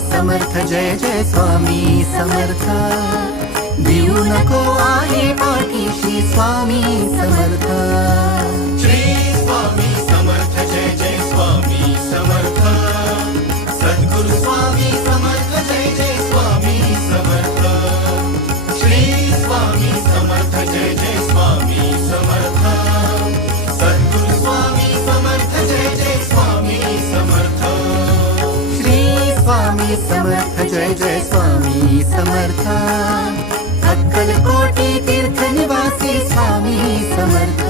समर्थ जय जय स्वामी समर्थ देऊ नको आहे पाठीशी स्वामी समर्थ श्री स्वामी समर्थ जय जय स्वामी समर्थ सद्गुरु स्वामी समर्थ जय जय स्वामी समर्थ श्री स्वामी समर्थ जय जय स्वामी समर्थ सद्गुरु स्वामी समर्थ जय जय स्वामी समर्थ श्री स्वामी समर्थ जय जय स्वामी समर्थ अक्कलकोटी तीर्थ निवासी स्वामी समर्थ